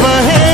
विश्व हे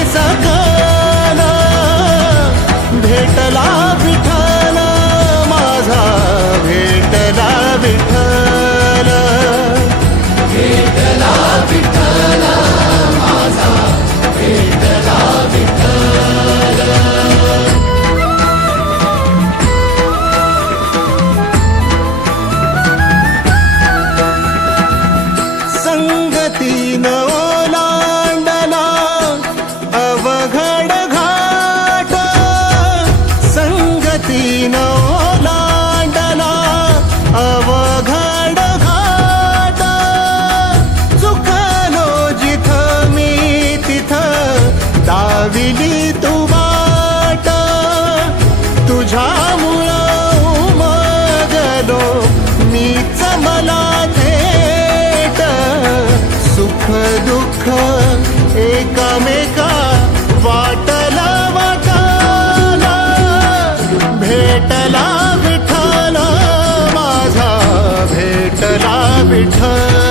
रिकामे का वाटला वाटाला भेटला विठाला माझा भेटला विठ्ठल.